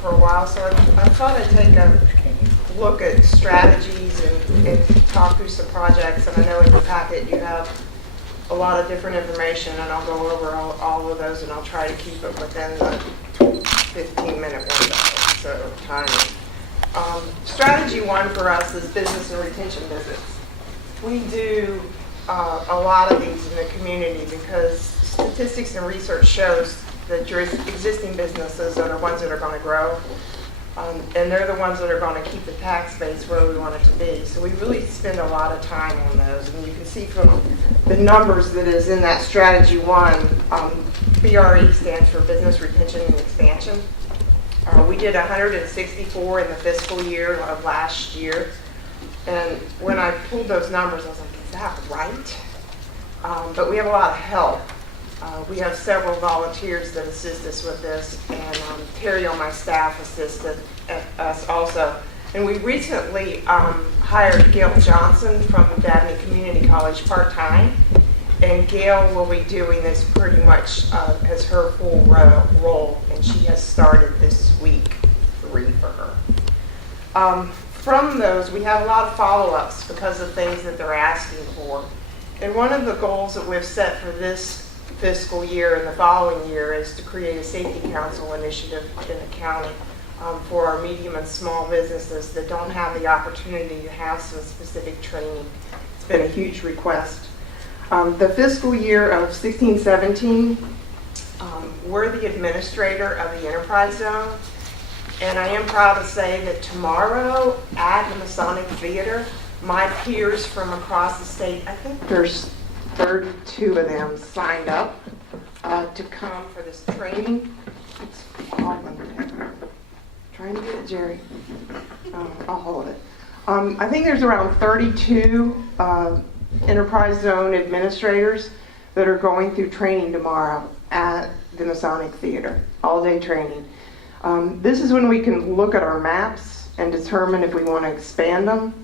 for a while, so I thought I'd take a look at strategies and talk through some projects. And I know in your packet you have a lot of different information, and I'll go over all of those, and I'll try to keep it within the 15-minute window, so timing. Strategy one for us is business and retention visits. We do a lot of these in the community because statistics and research shows that your existing businesses are the ones that are going to grow, and they're the ones that are going to keep the tax base where we want it to be. So we really spend a lot of time on those, and you can see from the numbers that is in that strategy one, BRE stands for business retention and expansion. We did 164 in the fiscal year of last year, and when I pulled those numbers, I was like, is that right? But we have a lot of help. We have several volunteers that assist us with this, and Terry on my staff assisted us also. And we recently hired Gail Johnson from Dabney Community College part-time, and Gail will be doing this pretty much as her full role, and she has started this week 3 for her. From those, we have a lot of follow-ups because of things that they're asking for. And one of the goals that we've set for this fiscal year and the following year is to create a safety council initiative in the county for our medium and small businesses that don't have the opportunity to have some specific training. It's been a huge request. The fiscal year of 16-17, we're the administrator of the Enterprise Zone, and I am proud to say that tomorrow at the Masonic Theater, my peers from across the state, I think there's 32 of them signed up to come for this training. It's all under trying to get it, Jerry. I'll hold it. I think there's around 32 Enterprise Zone administrators that are going through training tomorrow at the Masonic Theater, all-day training. This is when we can look at our maps and determine if we want to expand them.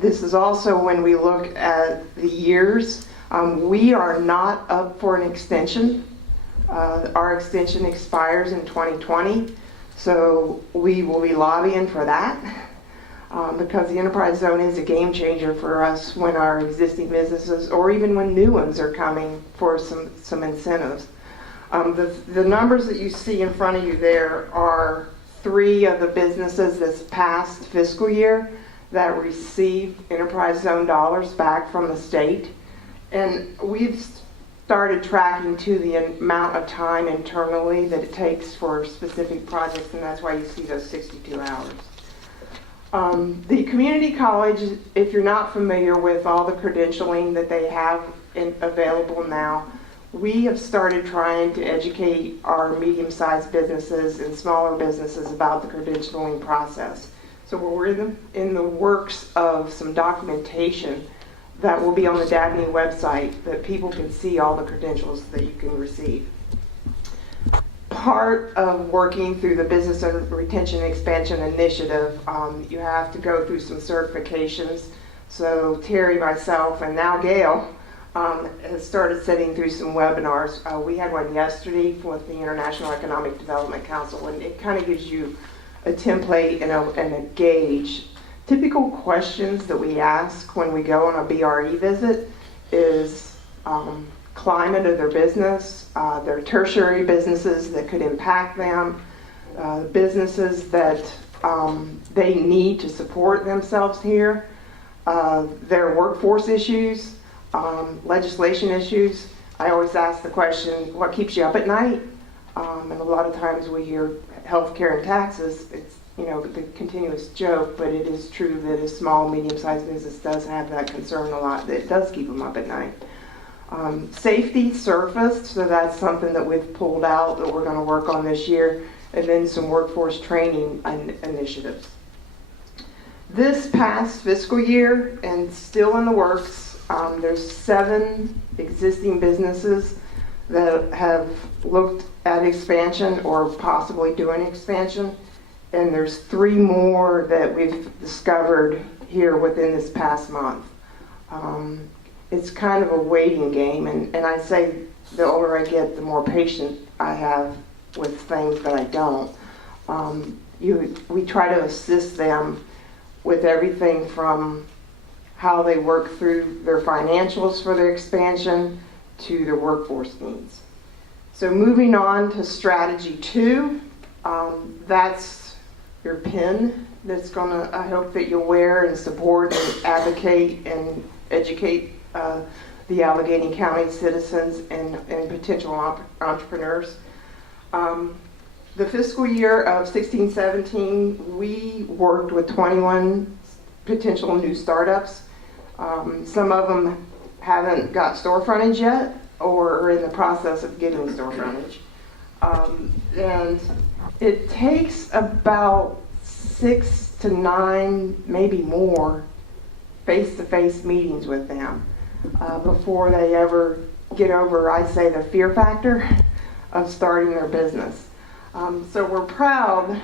This is also when we look at the years. We are not up for an extension. Our extension expires in 2020, so we will be lobbying for that because the Enterprise Zone is a game changer for us when our existing businesses or even when new ones are coming for some incentives. The numbers that you see in front of you there are 3 of the businesses this past fiscal year that received Enterprise Zone dollars back from the state. And we've started tracking to the amount of time internally that it takes for specific projects, and that's why you see those 62 hours. The community college, if you're not familiar with all the credentialing that they have available now, we have started trying to educate our medium-sized businesses and smaller businesses about the credentialing process. So we're in the works of some documentation that will be on the Dabney website that people can see all the credentials that you can receive. Part of working through the Business and Retention Expansion Initiative, you have to go through some certifications. So Terry, myself, and now Gail has started sitting through some webinars. We had one yesterday with the International Economic Development Council, and it kind of gives you a template and a gauge. Typical questions that we ask when we go on a BRE visit is climate of their business, their tertiary businesses that could impact them, businesses that they need to support themselves here, their workforce issues, legislation issues. I always ask the question, what keeps you up at night? And a lot of times we hear healthcare and taxes. It's the continuous joke, but it is true that a small, medium-sized business does have that concern a lot, that it does keep them up at night. Safety surfaced, so that's something that we've pulled out that we're going to work on this year, and then some workforce training initiatives. This past fiscal year, and still in the works, there's 7 existing businesses that have looked at expansion or possibly doing expansion. And there's 3 more that we've discovered here within this past month. It's kind of a waiting game, and I say the older I get, the more patient I have with things that I don't. We try to assist them with everything from how they work through their financials for their expansion to their workforce needs. So moving on to strategy 2, that's your pin that's gonna, I hope that you'll wear and support and advocate and educate the Alleghany County citizens and potential entrepreneurs. The fiscal year of 16-17, we worked with 21 potential new startups. Some of them haven't got store frontage yet or are in the process of getting store frontage. And it takes about 6 to 9, maybe more, face-to-face meetings with them before they ever get over, I say, the fear factor of starting their business. So we're proud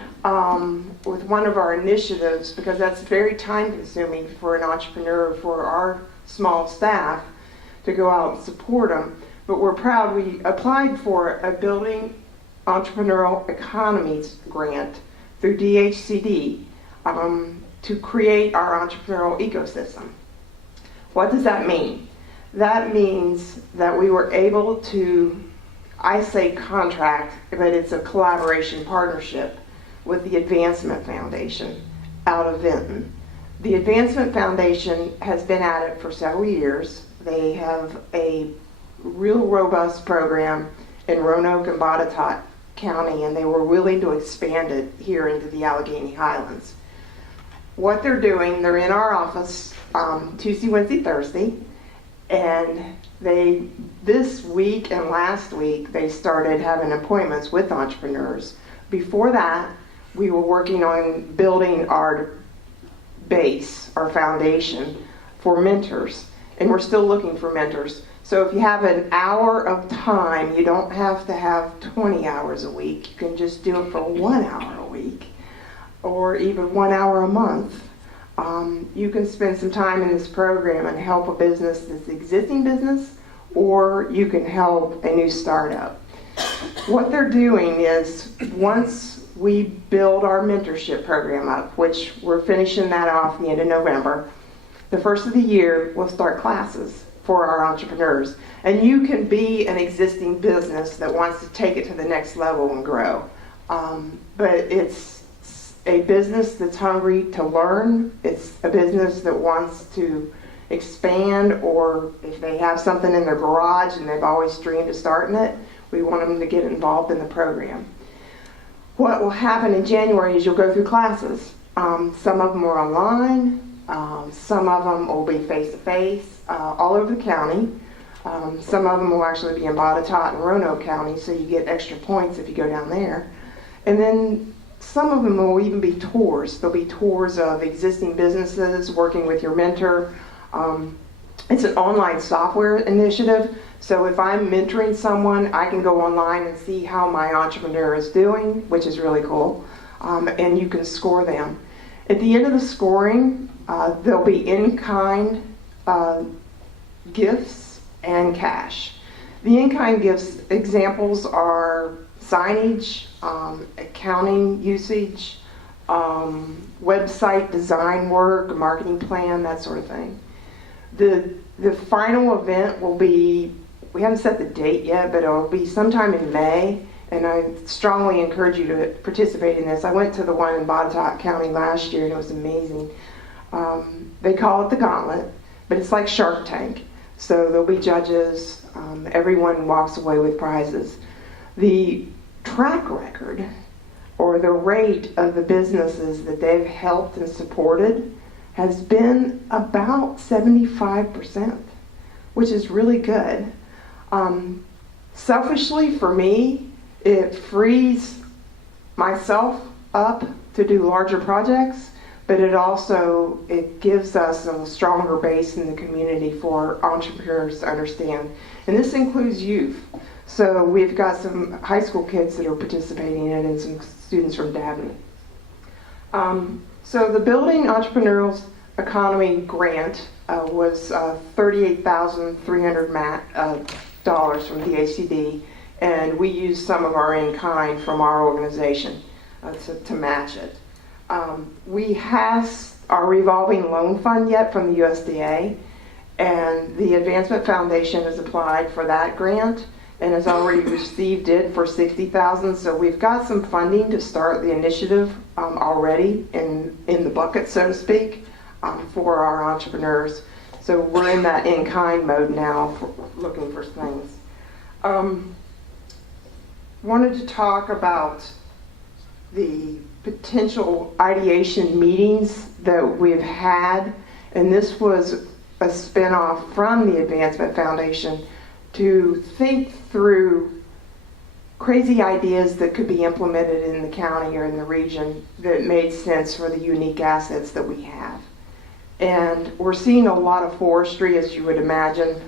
with one of our initiatives, because that's very time consuming for an entrepreneur, for our small staff to go out and support them. But we're proud we applied for a Building Entrepreneurial Economies grant through DHCD to create our entrepreneurial ecosystem. What does that mean? That means that we were able to, I say contract, but it's a collaboration partnership with the Advancement Foundation out of Vinton. The Advancement Foundation has been at it for several years. They have a real robust program in Roanoke and Botetourt County, and they were willing to expand it here into the Allegheny Highlands. What they're doing, they're in our office Tuesday, Wednesday, Thursday, and this week and last week, they started having appointments with entrepreneurs. Before that, we were working on building our base, our foundation for mentors, and we're still looking for mentors. So if you have an hour of time, you don't have to have 20 hours a week. You can just do it for 1 hour a week, or even 1 hour a month. You can spend some time in this program and help a business that's an existing business, or you can help a new startup. What they're doing is, once we build our mentorship program up, which we're finishing that off the end of November, the first of the year we'll start classes for our entrepreneurs. And you can be an existing business that wants to take it to the next level and grow. But it's a business that's hungry to learn. It's a business that wants to expand, or if they have something in their garage and they've always dreamed of starting it, we want them to get involved in the program. What will happen in January is you'll go through classes. Some of them are online, some of them will be face-to-face all over the county. Some of them will actually be in Botetourt and Roanoke County, so you get extra points if you go down there. And then some of them will even be tours. There'll be tours of existing businesses, working with your mentor. It's an online software initiative, so if I'm mentoring someone, I can go online and see how my entrepreneur is doing, which is really cool, and you can score them. At the end of the scoring, there'll be in-kind gifts and cash. The in-kind gifts examples are signage, accounting usage, website design work, marketing plan, that sort of thing. The final event will be, we haven't set the date yet, but it'll be sometime in May, and I strongly encourage you to participate in this. I went to the one in Botetourt County last year, and it was amazing. They call it the Gauntlet, but it's like Shark Tank. So there'll be judges, everyone walks away with prizes. The track record, or the rate of the businesses that they've helped and supported, has been about 75%, which is really good. Selfishly, for me, it frees myself up to do larger projects, but it gives us a stronger base in the community for entrepreneurs to understand. And this includes youth. So we've got some high school kids that are participating in it, and some students from Dabney. So the Building Entrepreneurial Economy grant was $38,300 from DHCD, and we used some of our in-kind from our organization. to match it. We have our revolving loan fund yet from the USDA, and the Advancement Foundation has applied for that grant and has already received it for $60,000. So we've got some funding to start the initiative already in the bucket, so to speak, for our entrepreneurs. So we're in that in-kind mode now, looking for things. Wanted to talk about the potential ideation meetings that we've had, and this was a spinoff from the Advancement Foundation to think through crazy ideas that could be implemented in the county or in the region that made sense for the unique assets that we have. And we're seeing a lot of forestry, as you would imagine.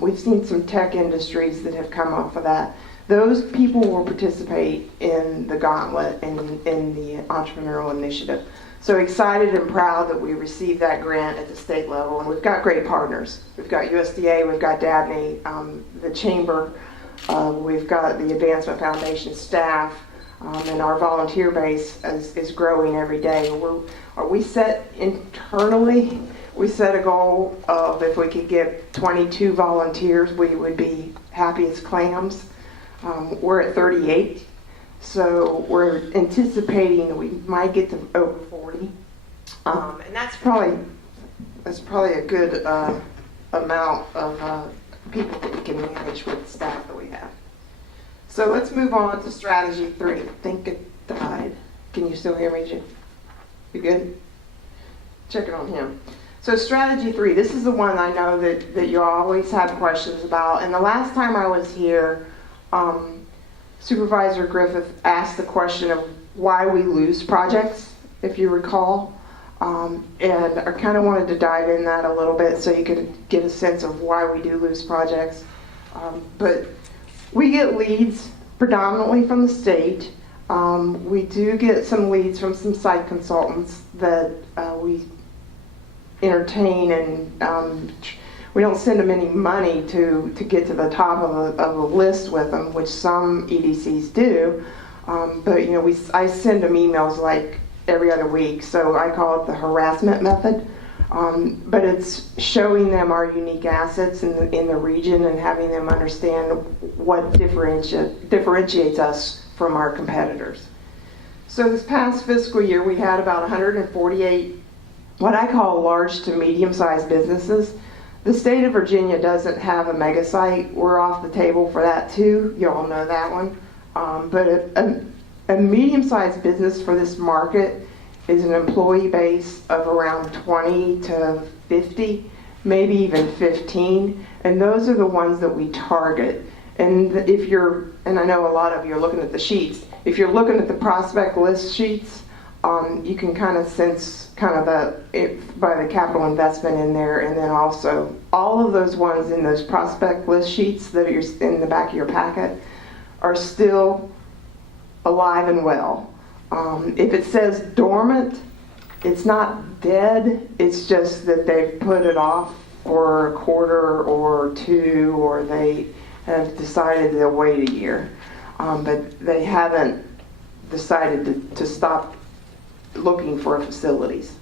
We've seen some tech industries that have come off of that. Those people will participate in the gauntlet and in the entrepreneurial initiative. So excited and proud that we received that grant at the state level, and we've got great partners. We've got USDA, we've got Dabney, the Chamber, we've got the Advancement Foundation staff, and our volunteer base is growing every day. We set internally, we set a goal of if we could get 22 volunteers, we would be happy as clams. We're at 38, so we're anticipating that we might get to over 40, and that's probably a good amount of people that we can manage with the staff that we have. So let's move on to strategy 3. I think it died. Can you still hear me, Jim? You good? Check it on him. So strategy 3, this is the one I know that you always have questions about, and the last time I was here, Supervisor Griffith asked the question of why we lose projects, if you recall, and I kind of wanted to dive in that a little bit so you could get a sense of why we do lose projects. But we get leads predominantly from the state. We do get some leads from some site consultants that we entertain, and we don't send them any money to get to the top of a list with them, which some EDCs do. But you know, I send them emails like every other week, so I call it the harassment method. But it's showing them our unique assets in the region and having them understand what differentiates us from our competitors. So this past fiscal year, we had about 148 what I call large to medium-sized businesses. The state of Virginia doesn't have a mega site. We're off the table for that too. You all know that one. But a medium-sized business for this market is an employee base of around 20 to 50, maybe even 15. And those are the ones that we target. And and I know a lot of you are looking at the sheets. If you're looking at the prospect list sheets, you can kind of sense by the capital investment in there, and then also all of those ones in those prospect list sheets that are in the back of your packet are still alive and well. If it says dormant, it's not dead, it's just that they've put it off for a quarter or two, or they have decided they'll wait a year. But they haven't decided to stop looking for facilities.